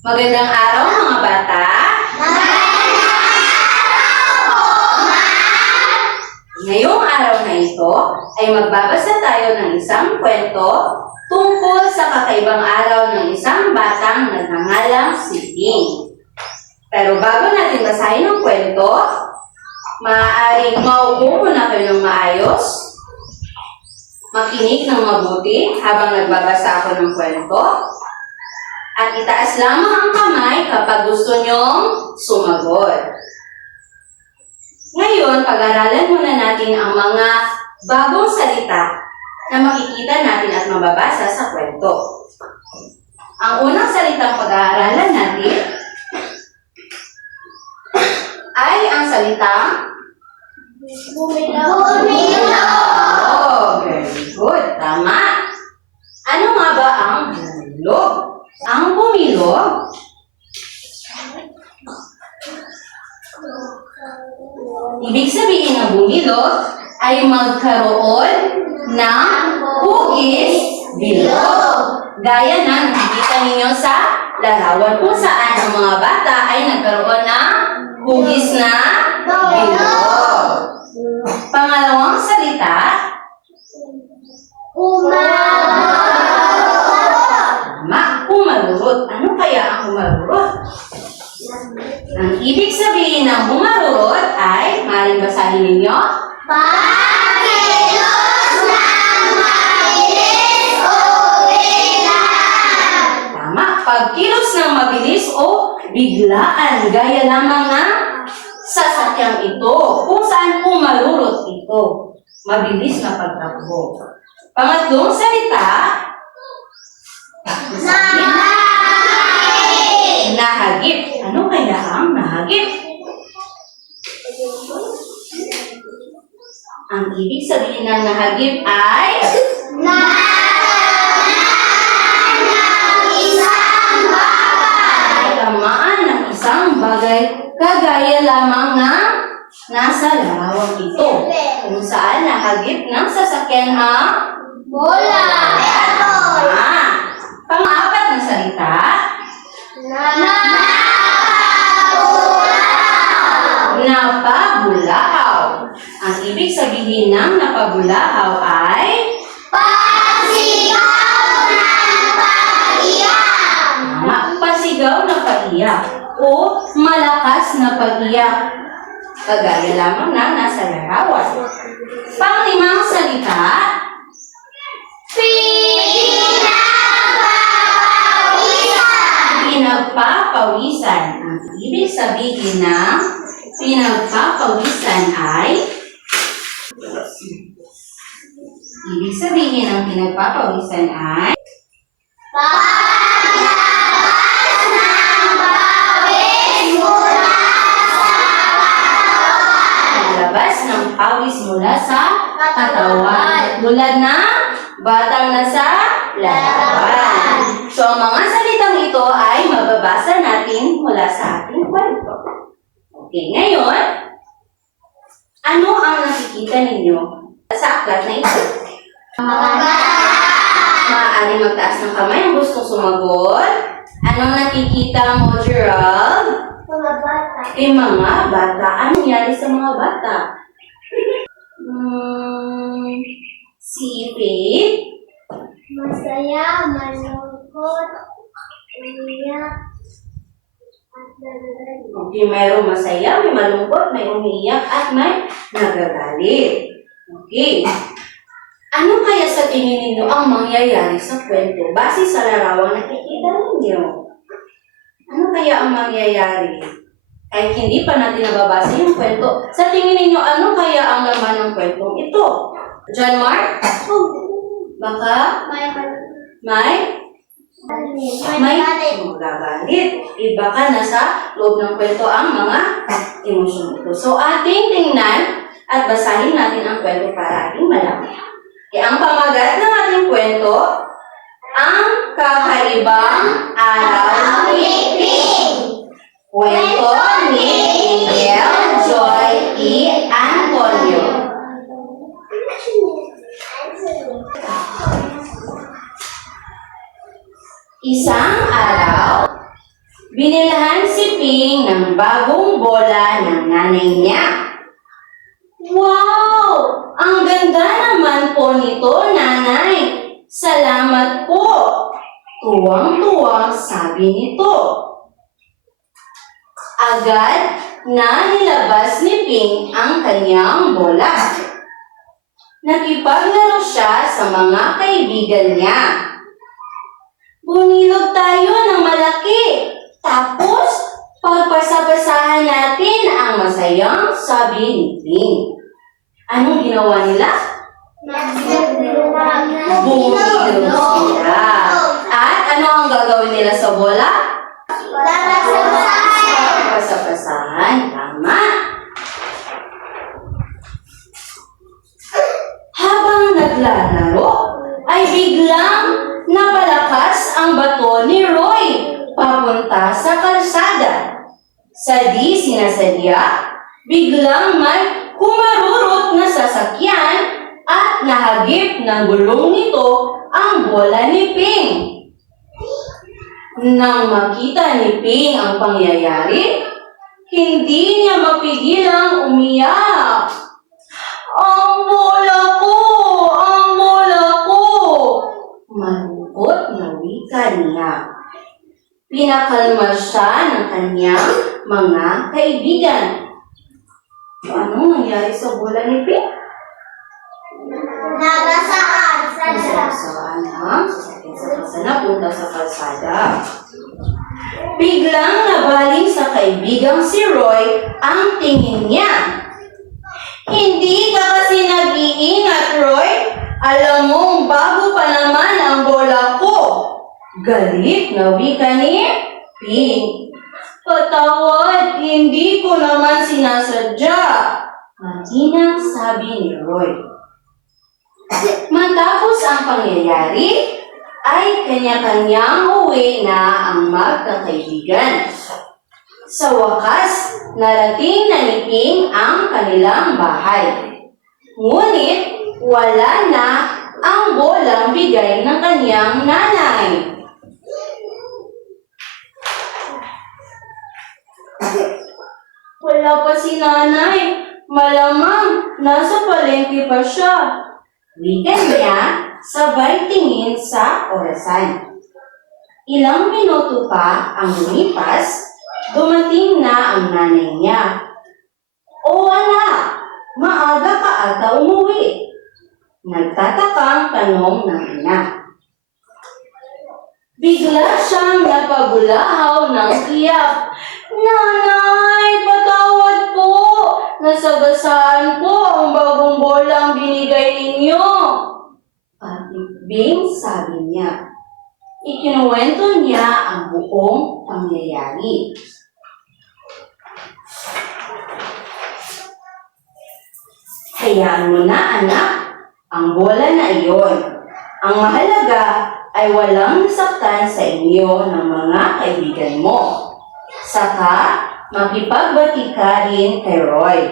Magandang araw mga bata! Ngayong araw na ito ay magbabasa tayo ng isang kwento tungkol sa kakaibang araw ng isang batang nagngangalang si Ping. Pero bago natin basahin ang kwento, maaaring maupo muna kayo ng maayos, makinig ng mabuti habang nagbabasa ako ng kwento, at itaas lamang ang kamay kapag gusto nyong sumagot. Ngayon, pag-aralan muna natin ang mga bagong salita na makikita natin at mababasa sa kwento. Ang unang salitang pag-aaralan natin ay ang salitang Bumilog. Oh, very good. Tama. Ano nga ba ang bumilog? Ang bumilog ibig sabihin ng bumilog ay magkaroon ng hugis bilog. Gaya ng nakikita ninyo sa larawan kung saan ang mga bata ay nagkaroon ng hugis na bilog. Pangalawang salita, humarurot. Ano kaya ang humarurot? Ang ibig sabihin ng humarurot ay, maaaring basahin ninyo, Pagkilos ng mabilis o biglaan. tama, pagkilos ng mabilis o biglaan, gaya lamang ng sasakyang ito, kung saan humarurot ito. Mabilis na pagtakbo. Pangatlong salita, nahagip. Ano kaya ang nahagip? Ang ibig sabihin ng nahagip ay tamaan ng isang bagay kagaya lamang na nasa larawan ito, kung saan nahagip ng sasakyan ang bola. Pang-apat na salita, napabulahaw. Ang ibig sabihin ng napabulahaw ay Pasigaw ng pag-iyak. pasigaw na pag-iyak o malakas na pag-iyak, kagaya lamang na nasa larawan. Pang-limang salita, pinagpapawisan. Ang ibig sabihin ng pinagpapawisan ay Paglabas ng pawis mula labas ng pawis mula sa katawan. Tulad ng batang nasa larawan. So, ang mga salitang ito ay mababasa natin mula sa ating kwento. Okay, ngayon, ano ang nakikita ninyo sa aklat na ito? Maaaring magtaas ng kamay ang gustong sumagot. Anong nakikita mo, Gerald? mga bata. Mga bata. Anong nangyari sa mga bata? Si Faith, Masaya, malungkot, umiyak, at nagagalit. okay, mayroong masaya, may malungkot, may umiiyak, at may nagagalit. Okay. Ano kaya sa tingin ninyo ang mangyayari sa kwento base sa larawang nakikita ninyo? Ano kaya ang mangyayari? Kahit hindi pa natin nababasa yung kwento, sa tingin ninyo, ano kaya ang laman ng kwentong ito? John Mark? Baka may magagalit. Baka nasa loob ng kwento ang mga emosyon ito. So, ating tingnan at basahin natin ang kwento para ating malaman. Ang pamagat ng ating kwento, ang kakaibang araw ni Ping. Kwento ni Angel Joy E. Antonio. Isang araw, Binilhan si Ping ng bagong bola ng nanay niya. Wow! Ang ganda naman po nito, nanay. Salamat po. Tuwang-tuwang sabi nito. Agad na nilabas ni Ping ang kanyang bola. Nakipaglaro siya sa mga kaibigan niya. Bumilog tayo ng malaki. Tapos, pagpasabasahan natin ang masayang sabi ni Ping. Anong ginawa nila? Bumilog sila. At ano ang gagawin nila sa bola? Pagpasabasahan. Tama. Habang naglalaro, ay biglang napalakas ang bato ni Roy papunta sa kalsada. Sa di sinasadya, biglang may kumarurot na sasakyan at nahagip ng gulong nito ang bola ni Ping. Nang makita ni Ping ang pangyayari, hindi niya mapigilang umiyak. Ang bola ko! Ang bola ko! Malungkot na wika niya. Pinakalma siya ng kanyang mga kaibigan. Anong nangyari sa bola ni Ping? Nasaan ha? Sasakyan sa kalsada, punta sa kalsada. Biglang nabaling sa kaibigang si Roy ang tingin niya. Hindi ka kasi nag-iingat, Roy. Alam mong bago pa naman ang bola ko. Galit na wika ni Ping. Patawad, hindi ko naman sinasadya. Mahinang sabi ni Roy. Matapos ang pangyayari, ay kanya-kanyang uwi na ang magkakaibigan. Sa wakas, narating na ni Ping ang kanilang bahay. Ngunit, wala na ang bolang bigay ng kanyang nanay. Wala pa si nanay. Malamang nasa palengke pa siya. Wika niya, sabay tingin sa orasan. Ilang minuto pa ang lumipas, dumating na ang nanay niya. O anak, maaga ka ata umuwi. Nagtatakang tanong ng ina. Bigla siyang napabulahaw ng iyak. Nanay, patawad po. Nasagasaan po ang bagong bolang binigay ninyo. Patibing sabi niya. Ikinuwento niya ang buong pangyayari. Hayaan mo na, anak, ang bola na iyon. Ang mahalaga ay walang nasaktan sa inyo ng mga kaibigan mo. Saka, makipagbati ka rin kay Roy.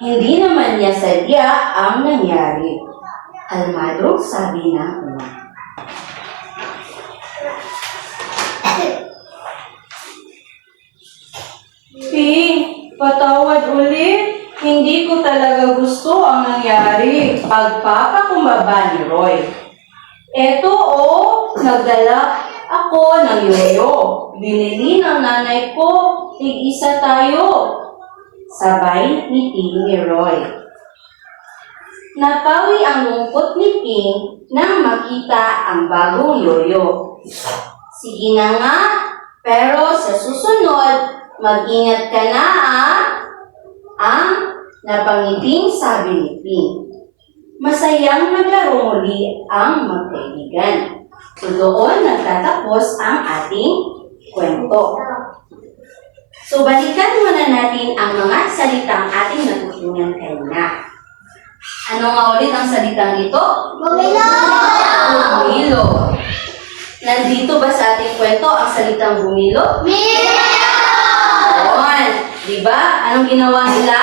Hindi naman niya sadya ang nangyari. Kalmado sabi ng ina. Ping, patawad ulit. Hindi ko talaga gusto ang nangyari. Pagpapakumbaba ni Roy. Eto nagdala ako ng yoyo. Binili ng nanay ko, tig-isa tayo. Sabay ngiti ni Roy. Napawi ang lungkot ni Ping nang makita ang bagong yoyo. Sige na nga, pero sa susunod, mag-ingat ka na ang napangiting sabi ni Ping. Masayang naglaro muli ang magkaibigan. So doon nagtatapos ang ating kwento. So balikan muna natin ang mga salitang ating natutunan kanina. Ano nga ulit ang salitang ito? Bumilo! Bumilo. Nandito ba sa ating kwento ang salitang bumilo? Doon. Diba? Anong ginawa nila?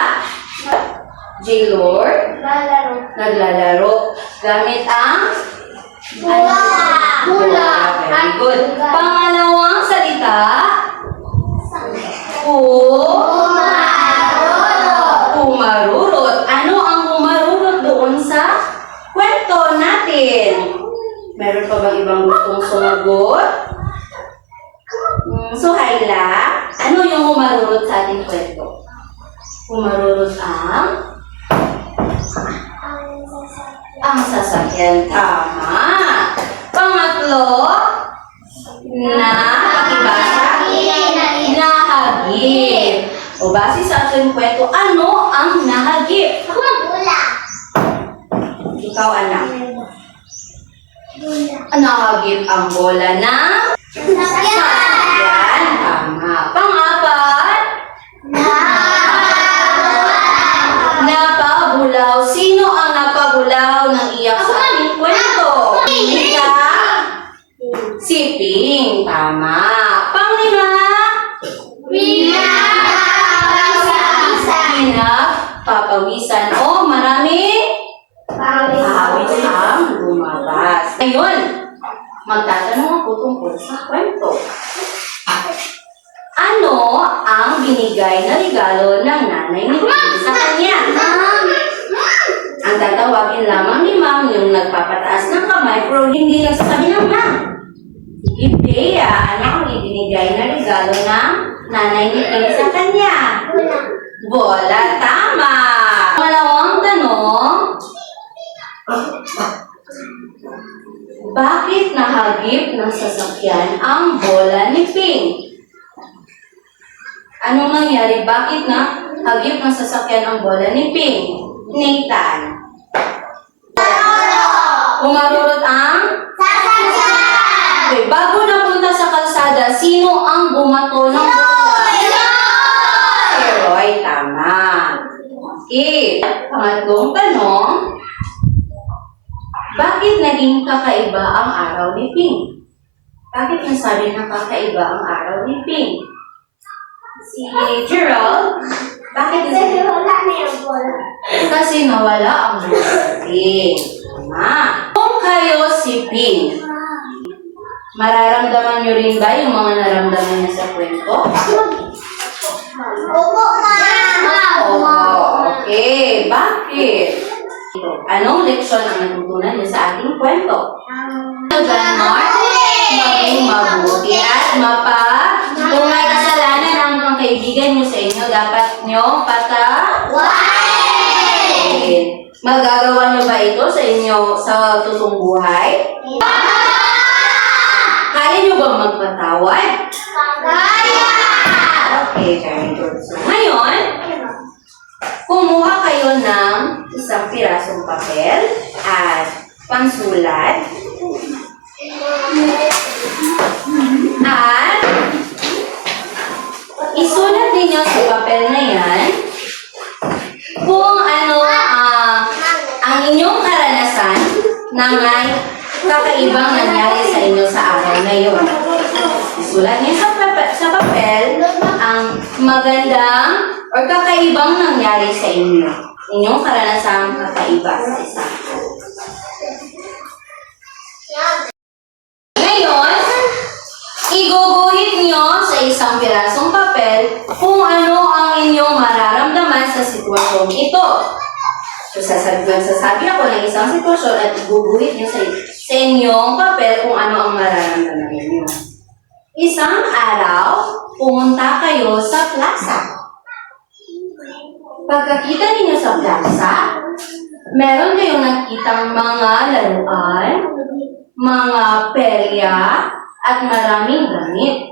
J-Lord? Naglalaro. Gamit ang? Bola. Very good. Pangalawang salita? Suhaila, ano yung humarurot sa ating kwento? Humarurot ang sasakyan. Tama. Pangatlo, pakibasa, nahagip. O base sa ating kwento, ano ang nahagip? Ikaw, anak. Nahagip ang bola ng sasakyan. Tama. Pang-apat, napabulaw. Sino ang napabulaw ng iyak sa ating kwento? Ika? Si Ping. Tama. Panglima, papawisan o maraming pawis ang lumabas. Ngayon, magtatanong ako tungkol sa kwento. Ano ang binigay na regalo ng nanay ni Ping sa kanya? Ang tatawagin lamang ni Ma'am yung nagpapataas ng kamay pero hindi lang sa kanya Ma'am. Sige, Bea, ano ang ibinigay na regalo ng nanay ni Ping sa kanya? Bola, tama. Pangalawang tanong, bakit nahagip ng sasakyan ang bola ni Ping? Anong nangyari? Bakit nahagip ng sasakyan ang bola ni Ping? Nathan. Humarurot ang? Okay, bago napunta sa kalsada, sino ang bumato ng bola? Roy, tama. Okay, pangatlong tanong, bakit naging kakaiba ang araw ni Ping? Bakit nasabi na kakaiba ang araw ni Ping? Si Gerald, bakit nasabi? Kasi nawala ang bola ni Ping. Tama. Kung kayo si Ping, mararamdaman nyo rin ba yung mga naramdaman niya sa kwento? Oo, okay. Bakit? Anong leksyon ang natutunan niyo sa ating kwento? Maging mabuti at kung may kasalanan ang mga kaibigan niyo sa inyo, dapat niyo okay. Magagawa niyo ba ito sa inyo sa totoong buhay? Kaya niyo bang magpatawad? Okay, very good. So, ngayon, kumuha kayo ng isang pirasong papel at pansulat. At isulat ninyo sa papel na yan kung ano ang inyong karanasan na may kakaibang nangyari sa inyo sa araw na yun. Isulat niyo sa papel ang magandang o kakaibang nangyari sa inyo. Inyong karanasang kakaiba sa isa. Ngayon, iguguhit nyo sa isang pirasong papel kung ano ang inyong mararamdaman sa sitwasyong ito. So, sasabi ako ng isang sitwasyon at iguguhit nyo sa inyong papel kung ano ang mararamdaman ninyo. Isang araw, pumunta kayo sa plaza. Pagkakita ninyo sa plaza, meron kayong nakitang mga laruan, mga perya, at maraming gamit.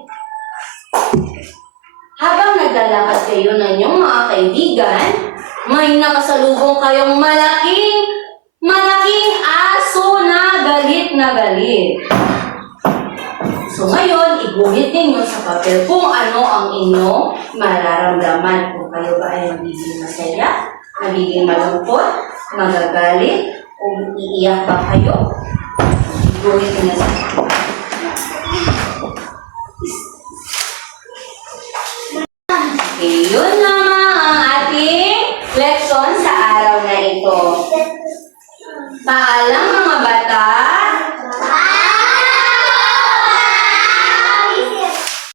Habang naglalakad kayo ng inyong mga kaibigan, may nakasalubong kayong malaking aso na galit na galit. So ngayon, iguhit ninyo sa papel kung ano ang inyong mararamdaman. Kung kayo ba ay magiging masaya, magiging malungkot, magagalit, o iiyak ba kayo? Iguhit ninyo sa papel.